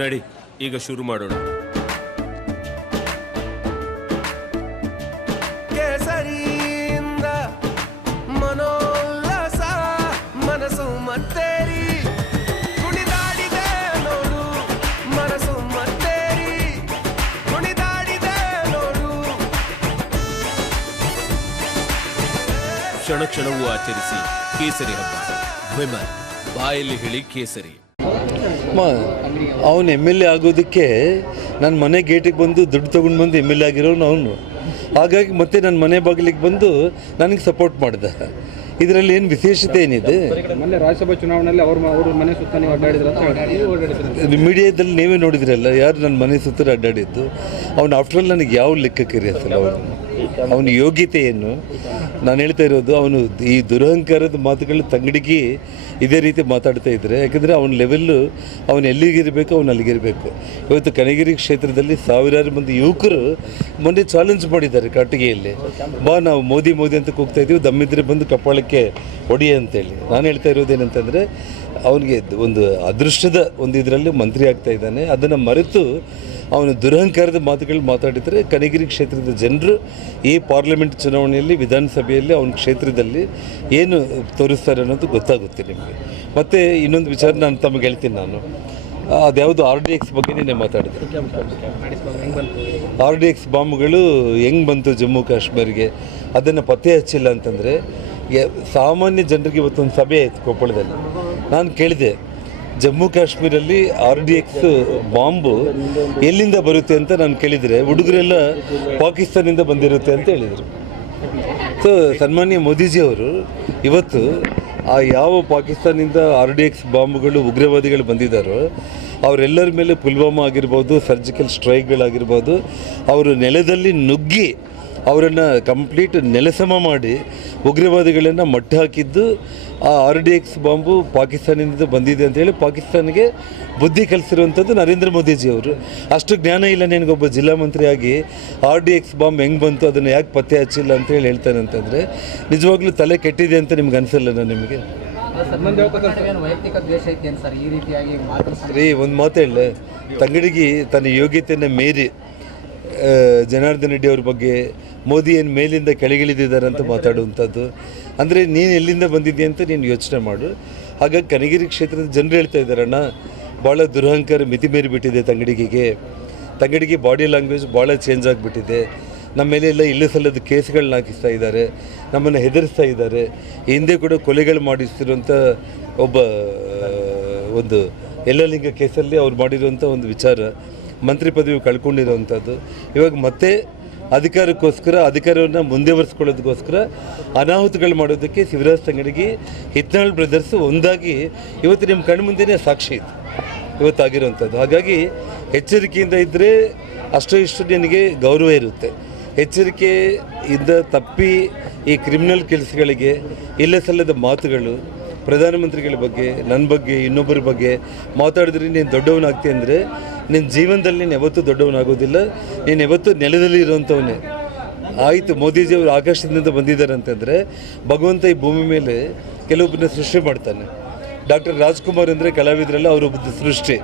ನಡಿ ಈಗ ಶುರು ಮಾಡೋಣ. ಕೇಸರಿಯಿಂದ ಮನೋಲ್ಲಾಸ ಮನಸ್ಸು ಮತ್ತೇರಿ ಕುಣಿದಾಡಿದೆ ನೋಡು, ಮನಸ್ಸು ಮತ್ತೇರಿ ಕುಣಿದಾಡಿದೆ ನೋಡು. ಕ್ಷಣ ಕ್ಷಣವೂ ಆಚರಿಸಿ ಕೇಸರಿ ಹಬ್ಬ. ವಿಮಲ್ ಬಾಯಲ್ಲಿ ಹೇಳಿ ಕೇಸರಿ. ಅವನು ಎಮ್ ಎಲ್ ಎ ಆಗೋದಕ್ಕೆ ನನ್ನ ಮನೆ ಗೇಟಿಗೆ ಬಂದು ದುಡ್ಡು ತೊಗೊಂಡು ಬಂದು ಎಮ್ ಎಲ್ ಎ ಆಗಿರೋನು ಅವನು. ಹಾಗಾಗಿ ಮತ್ತೆ ನನ್ನ ಮನೆ ಬಾಗಿಲಿಗೆ ಬಂದು ನನಗೆ ಸಪೋರ್ಟ್ ಮಾಡಿದ. ಇದರಲ್ಲಿ ಏನು ವಿಶೇಷತೆ ಏನಿದೆ? ಮೊನ್ನೆ ರಾಜ್ಯಸಭಾ ಚುನಾವಣೆಯಲ್ಲಿ ಅವ್ರ ಮನೆ ಸುತ್ತ ನೀವು ಅಡ್ಡಾಡಿದ್ರೆ ಮೀಡಿಯಾದಲ್ಲಿ ನೀವೇ ನೋಡಿದ್ರಲ್ಲ, ಯಾರು ನನ್ನ ಮನೆ ಸುತ್ತ ಅಡ್ಡಾಡಿದ್ದು. ಅವನು ಆಫ್ಟರ್ ಆಲ್ ನನಗೆ ಯಾವ ಲೆಕ್ಕಕ್ಕೆ ಕರೆಯತ್ತಲ್ಲ. ಅವನ ಯೋಗ್ಯತೆ ಏನು? ನಾನು ಹೇಳ್ತಾ ಇರೋದು, ಅವನು ಈ ದುರಹಂಕಾರದ ಮಾತುಗಳು ತಂಗಡಿಗೆ ಇದೇ ರೀತಿ ಮಾತಾಡ್ತಾ ಇದ್ದರೆ, ಯಾಕಂದರೆ ಅವನ ಲೆವೆಲ್ಲು ಅವನು ಎಲ್ಲಿಗಿರಬೇಕು ಅವನು ಅಲ್ಲಿಗಿರಬೇಕು. ಇವತ್ತು ಕನಗಿರಿ ಕ್ಷೇತ್ರದಲ್ಲಿ ಸಾವಿರಾರು ಮಂದಿ ಯುವಕರು ಮೊನ್ನೆ ಚಾಲೆಂಜ್ ಮಾಡಿದ್ದಾರೆ ಕಾಟಿಗೆಯಲ್ಲಿ, ನಾವು ಮೋದಿ ಮೋದಿ ಅಂತ ಕೂಗ್ತಾ ಇದ್ದೀವಿ, ದಮ್ಮಿದ್ರೆ ಬಂದು ಕಪ್ಪಾಳಕ್ಕೆ ಹೊಡಿ ಅಂತೇಳಿ. ನಾನು ಹೇಳ್ತಾ ಇರೋದೇನಂತಂದರೆ, ಅವನಿಗೆ ಒಂದು ಅದೃಷ್ಟದ ಒಂದು ಇದರಲ್ಲಿ ಮಂತ್ರಿ ಆಗ್ತಾ ಇದ್ದಾನೆ. ಅದನ್ನು ಮರೆತು ಅವನು ದುರಹಂಕಾರದ ಮಾತುಗಳು ಮಾತಾಡಿದರೆ ಕನಗಿರಿ ಕ್ಷೇತ್ರದ ಜನರು ಈ ಪಾರ್ಲಿಮೆಂಟ್ ಚುನಾವಣೆಯಲ್ಲಿ ವಿಧಾನಸಭೆಯಲ್ಲಿ ಅವನ ಕ್ಷೇತ್ರದಲ್ಲಿ ಏನು ತೋರಿಸ್ತಾರೆ ಅನ್ನೋದು ಗೊತ್ತಾಗುತ್ತೆ ನಿಮಗೆ. ಮತ್ತು ಇನ್ನೊಂದು ವಿಚಾರ ನಾನು ತಮಗೆ ಹೇಳ್ತೀನಿ. ನಾನು ಅದ್ಯಾವುದು RDX ಬಗ್ಗೆ ನೀನೇ ಮಾತಾಡಿದೆ. RDX ಬಾಂಬ್ಗಳು ಹೆಂಗೆ ಬಂತು ಜಮ್ಮು ಕಾಶ್ಮೀರಿಗೆ, ಅದನ್ನು ಪತ್ತೆ ಹಚ್ಚಿಲ್ಲ ಅಂತಂದರೆ ಸಾಮಾನ್ಯ ಜನರಿಗೆ ಇವತ್ತೊಂದು ಸಭೆ ಆಯಿತು ಕೊಪ್ಪಳದಲ್ಲಿ. ನಾನು ಕೇಳಿದೆ, ಜಮ್ಮು ಕಾಶ್ಮೀರಲ್ಲಿ RDX ಬಾಂಬು ಎಲ್ಲಿಂದ ಬರುತ್ತೆ ಅಂತ ನಾನು ಕೇಳಿದರೆ ಹುಡುಗರೆಲ್ಲ ಪಾಕಿಸ್ತಾನದಿಂದ ಬಂದಿರುತ್ತೆ ಅಂತ ಹೇಳಿದರು. ಸೊ ಸನ್ಮಾನ್ಯ ಮೋದಿಜಿಯವರು ಇವತ್ತು ಯಾವ ಪಾಕಿಸ್ತಾನದಿಂದ RDX ಬಾಂಬುಗಳು ಉಗ್ರವಾದಿಗಳು ಬಂದಿದ್ದಾರೋ ಅವರೆಲ್ಲರ ಮೇಲೆ ಪುಲ್ವಾಮಾ ಆಗಿರ್ಬೋದು, ಸರ್ಜಿಕಲ್ ಸ್ಟ್ರೈಕ್ಗಳಾಗಿರ್ಬೋದು, ಅವರು ನೆಲದಲ್ಲಿ ನುಗ್ಗಿ ಅವರನ್ನು ಕಂಪ್ಲೀಟ್ ನೆಲಸಮ ಮಾಡಿ ಉಗ್ರವಾದಿಗಳನ್ನು ಮಟ್ಟ ಹಾಕಿದ್ದು ಆ RDX ಬಾಂಬು ಪಾಕಿಸ್ತಾನದಿಂದ ಬಂದಿದೆ ಅಂತೇಳಿ ಪಾಕಿಸ್ತಾನಿಗೆ ಬುದ್ಧಿ ಕಲಿಸಿರುವಂಥದ್ದು ನರೇಂದ್ರ ಮೋದಿಜಿಯವರು. ಅಷ್ಟು ಜ್ಞಾನ ಇಲ್ಲ ನಿನಗೊಬ್ಬ ಜಿಲ್ಲಾ ಮಂತ್ರಿಯಾಗಿ RDX ಬಾಂಬ್ ಹೆಂಗೆ ಬಂತು, ಅದನ್ನು ಯಾಕೆ ಪತ್ತೆ ಹಚ್ಚಿಲ್ಲ ಅಂತೇಳಿ ಹೇಳ್ತಾನೆ ಅಂತಂದರೆ ನಿಜವಾಗ್ಲೂ ತಲೆ ಕೆಟ್ಟಿದೆ ಅಂತ ನಿಮ್ಗೆ ಅನಿಸಲ್ಲ ನಿಮಗೆ? ರೀ ಒಂದು ಮಾತು ಹೇಳಲೆ, ತಂಗಡಿಗೆ ತನ್ನ ಯೋಗ್ಯತೆಯನ್ನು ಮೀರಿ ಜನಾರ್ದನ್ ರೆಡ್ಡಿ ಅವ್ರ ಬಗ್ಗೆ ಮೋದಿ ಏನು ಮೇಲಿಂದ ಕೆಳಗಿಳಿದಿದ್ದಾರೆ ಅಂತ ಮಾತಾಡುವಂಥದ್ದು. ಅಂದರೆ ನೀನು ಎಲ್ಲಿಂದ ಬಂದಿದ್ದೀಯ ಅಂತ ನೀನು ಯೋಚನೆ ಮಾಡು. ಹಾಗಾಗಿ ಕನಗಿರಿ ಕ್ಷೇತ್ರದ ಜನರು ಹೇಳ್ತಾ ಇದ್ದಾರಣ್ಣ, ಭಾಳ ದುರಹಂಕಾರ ಮಿತಿ ಮೀರಿ ಬಿಟ್ಟಿದೆ ತಂಗಡಿಗೆ ಬಾಡಿ ಲ್ಯಾಂಗ್ವೇಜ್ ಭಾಳ ಚೇಂಜ್ ಆಗಿಬಿಟ್ಟಿದೆ. ನಮ್ಮ ಮೇಲೆ ಎಲ್ಲ ಇಲ್ಲ ಸಲ್ಲದ ಕೇಸ್ಗಳನ್ನ ಹಾಕಿಸ್ತಾ ಇದ್ದಾರೆ, ನಮ್ಮನ್ನು ಹೆದರಿಸ್ತಾ ಇದ್ದಾರೆ. ಹಿಂದೆ ಕೂಡ ಕೊಲೆಗಳು ಮಾಡಿಸ್ತಿರುವಂಥ ಒಬ್ಬ ಒಂದು ಎಲ್ಲಲಿಂಗ ಕೇಸಲ್ಲಿ ಅವ್ರು ಮಾಡಿರುವಂಥ ಒಂದು ವಿಚಾರ, ಮಂತ್ರಿ ಪದವಿ ಕಳ್ಕೊಂಡಿರೋವಂಥದ್ದು. ಇವಾಗ ಮತ್ತೆ ಅಧಿಕಾರವನ್ನು ಮುಂದುವರಿಸ್ಕೊಳ್ಳೋದಕ್ಕೋಸ್ಕರ ಅನಾಹುತಗಳು ಮಾಡೋದಕ್ಕೆ ಶಿವರಾಜ್ ತಂಗಡಿಗೆ, ಹಿತ್ನಾಳ್ ಬ್ರದರ್ಸ್ ಒಂದಾಗಿ ಇವತ್ತು ನಿಮ್ಮ ಕಣ್ಣು ಮುಂದೆಯೇ ಸಾಕ್ಷಿ ಇತ್ತು ಇವತ್ತಾಗಿರೋವಂಥದ್ದು. ಹಾಗಾಗಿ ಎಚ್ಚರಿಕೆಯಿಂದ ಇದ್ದರೆ ಅಷ್ಟೋ ಇಷ್ಟು ನಿನಗೆ ಗೌರವ ಇರುತ್ತೆ. ಎಚ್ಚರಿಕೆಯಿಂದ ತಪ್ಪಿ ಈ ಕ್ರಿಮಿನಲ್ ಕೆಲಸಗಳಿಗೆ ಇಲ್ಲ ಸಲ್ಲದ ಮಾತುಗಳು ಪ್ರಧಾನಮಂತ್ರಿಗಳ ಬಗ್ಗೆ, ನನ್ನ ಬಗ್ಗೆ, ಇನ್ನೊಬ್ಬರ ಬಗ್ಗೆ ಮಾತಾಡಿದ್ರೆ ನೀನು ದೊಡ್ಡವನಾಗ್ತಿ ಅಂದರೆ ನಿನ್ನ ಜೀವನದಲ್ಲಿ ನೀನು ಯಾವತ್ತೂ ದೊಡ್ಡವನಾಗೋದಿಲ್ಲ. ನೀನು ಯಾವತ್ತೂ ನೆಲದಲ್ಲಿ ಇರೋವಂಥವನ್ನೇ. ಆಯಿತು, ಮೋದಿಜಿಯವರು ಆಕಾಶದಿಂದ ಬಂದಿದ್ದಾರೆ ಅಂತಂದರೆ ಭಗವಂತ ಈ ಭೂಮಿ ಮೇಲೆ ಕೆಲವೊಬ್ಬರನ್ನ ಸೃಷ್ಟಿ ಮಾಡ್ತಾನೆ. ಡಾಕ್ಟರ್ ರಾಜ್ಕುಮಾರ್ ಅಂದರೆ ಕಲಾವಿದರೆಲ್ಲ ಅವರೊಬ್ಬ ಸೃಷ್ಟಿ.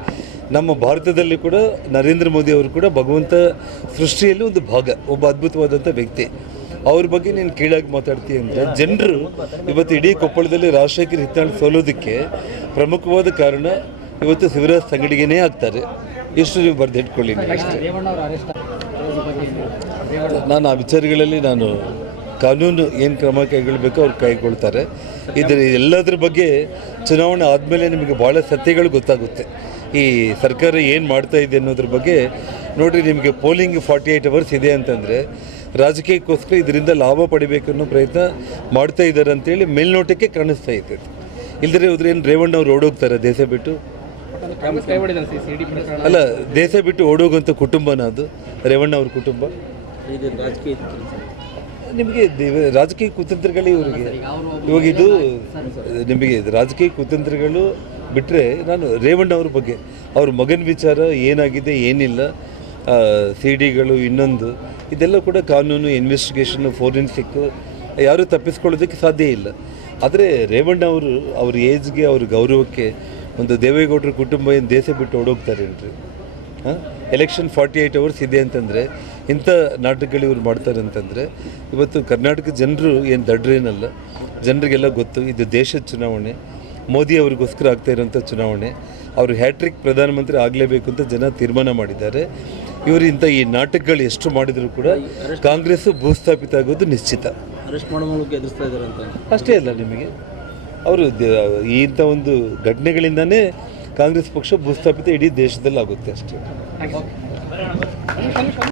ನಮ್ಮ ಭಾರತದಲ್ಲಿ ಕೂಡ ನರೇಂದ್ರ ಮೋದಿ ಅವರು ಕೂಡ ಭಗವಂತ ಸೃಷ್ಟಿಯಲ್ಲಿ ಒಂದು ಭಾಗ, ಒಬ್ಬ ಅದ್ಭುತವಾದಂಥ ವ್ಯಕ್ತಿ. ಅವ್ರ ಬಗ್ಗೆ ನೀನು ಕೀಳಾಗಿ ಮಾತಾಡ್ತೀಯ ಅಂದರೆ ಜನರು ಇವತ್ತು ಇಡೀ ಕೊಪ್ಪಳದಲ್ಲಿ ರಾಜಶೇಖರ್ ಹಿತ್ನಾಳ್ ಸೋಲೋದಕ್ಕೆ ಪ್ರಮುಖವಾದ ಕಾರಣ ಇವತ್ತು ಶಿವರಾಜ್ ತಂಗಡಿಗೆನೇ ಆಗ್ತಾರೆ. ಇಷ್ಟು ನೀವು ಬರೆದಿಟ್ಕೊಳ್ಳಿ. ನಾನು ಆ ವಿಚಾರಗಳಲ್ಲಿ ನಾನು ಕಾನೂನು ಏನು ಕ್ರಮ ಕೈಗೊಳ್ಳಬೇಕು ಅವ್ರು ಕೈಗೊಳ್ತಾರೆ. ಇದರ ಎಲ್ಲದರ ಬಗ್ಗೆ ಚುನಾವಣೆ ಆದಮೇಲೆ ನಿಮಗೆ ಭಾಳ ಸತ್ಯಗಳು ಗೊತ್ತಾಗುತ್ತೆ. ಈ ಸರ್ಕಾರ ಏನು ಮಾಡ್ತಾ ಇದೆ ಅನ್ನೋದ್ರ ಬಗ್ಗೆ ನೋಡಿರಿ. ನಿಮಗೆ ಪೋಲಿಂಗ್ 48 ಅವರ್ಸ್ ಇದೆ ಅಂತಂದರೆ ರಾಜಕೀಯಕ್ಕೋಸ್ಕರ ಇದರಿಂದ ಲಾಭ ಪಡಿಬೇಕು ಅನ್ನೋ ಪ್ರಯತ್ನ ಮಾಡ್ತಾ ಇದ್ದಾರೆ ಅಂತೇಳಿ ಮೇಲ್ನೋಟಕ್ಕೆ ಕಾಣಿಸ್ತಾ ಇರ್ತೈತೆ. ಇಲ್ಲದ್ರೆ ಹೋದ್ರೆ ಏನು ರೇವಣ್ಣ ಅವ್ರು ಓಡೋಗ್ತಾರೆ ದೇಶ ಬಿಟ್ಟು? ಅಲ್ಲ, ದೇಶ ಬಿಟ್ಟು ಓಡೋಗುವಂಥ ಕುಟುಂಬನ ಅದು ರೇವಣ್ಣ ಅವ್ರ ಕುಟುಂಬ. ನಿಮಗೆ ರಾಜಕೀಯ ಕುತಂತ್ರಗಳು ಇವಾಗ ಇದು ನಿಮಗೆ ರಾಜಕೀಯ ಕುತಂತ್ರಗಳು ಬಿಟ್ಟರೆ, ನಾನು ರೇವಣ್ಣ ಅವ್ರ ಬಗ್ಗೆ, ಅವ್ರ ಮಗನ ವಿಚಾರ ಏನಾಗಿದೆ ಏನಿಲ್ಲ, CDಗಳು ಇನ್ನೊಂದು ಇದೆಲ್ಲ ಕೂಡ ಕಾನೂನು, ಇನ್ವೆಸ್ಟಿಗೇಷನ್ನು, ಫೋರೆನ್ಸಿಕ್ಕು ಯಾರೂ ತಪ್ಪಿಸ್ಕೊಳ್ಳೋದಕ್ಕೆ ಸಾಧ್ಯ ಇಲ್ಲ. ಆದರೆ ರೇವಣ್ಣ ಅವರು ಅವ್ರ ಏಜ್ಗೆ, ಅವ್ರ ಗೌರವಕ್ಕೆ ಒಂದು ದೇವೇಗೌಡರ ಕುಟುಂಬ ಏನು ದೇಶ ಬಿಟ್ಟು ಓಡೋಗ್ತಾರೇನ್ರಿ? ಹಾಂ, ಎಲೆಕ್ಷನ್ 48 hours ಇದೆ ಅಂತಂದರೆ ಇಂಥ ನಾಟಕಗಳು ಇವ್ರು ಮಾಡ್ತಾರೆ ಅಂತಂದರೆ ಇವತ್ತು ಕರ್ನಾಟಕ ಜನರು ಏನು ದಡ್ರೇನಲ್ಲ, ಜನರಿಗೆಲ್ಲ ಗೊತ್ತು ಇದು ದೇಶದ ಚುನಾವಣೆ, ಮೋದಿ ಅವ್ರಿಗೋಸ್ಕರ ಆಗ್ತಾ ಇರೋಂಥ ಚುನಾವಣೆ. ಅವರು ಹ್ಯಾಟ್ರಿಕ್ ಪ್ರಧಾನಮಂತ್ರಿ ಆಗಲೇಬೇಕು ಅಂತ ಜನ ತೀರ್ಮಾನ ಮಾಡಿದ್ದಾರೆ. ಇವರು ಇಂಥ ಈ ನಾಟಕಗಳು ಎಷ್ಟು ಮಾಡಿದರೂ ಕೂಡ ಕಾಂಗ್ರೆಸ್ಸು ಭೂಸ್ಥಾಪಿತ ಆಗೋದು ನಿಶ್ಚಿತ. ಅರೆಸ್ಟ್ ಮಾಡೋ ಮೂಲಕ ಎದುರಿಸ್ತಾ ಇದ್ದಾರೆ ಅಂತ ಅಷ್ಟೇ ಅಲ್ಲ, ನಿಮಗೆ ಅವರು ಇಂಥ ಒಂದು ಘಟನೆಗಳಿಂದನೇ ಕಾಂಗ್ರೆಸ್ ಪಕ್ಷ ಭೂಸ್ಥಾಪಿತ ಇಡೀ ದೇಶದಲ್ಲಿ ಆಗುತ್ತೆ ಅಷ್ಟೇ.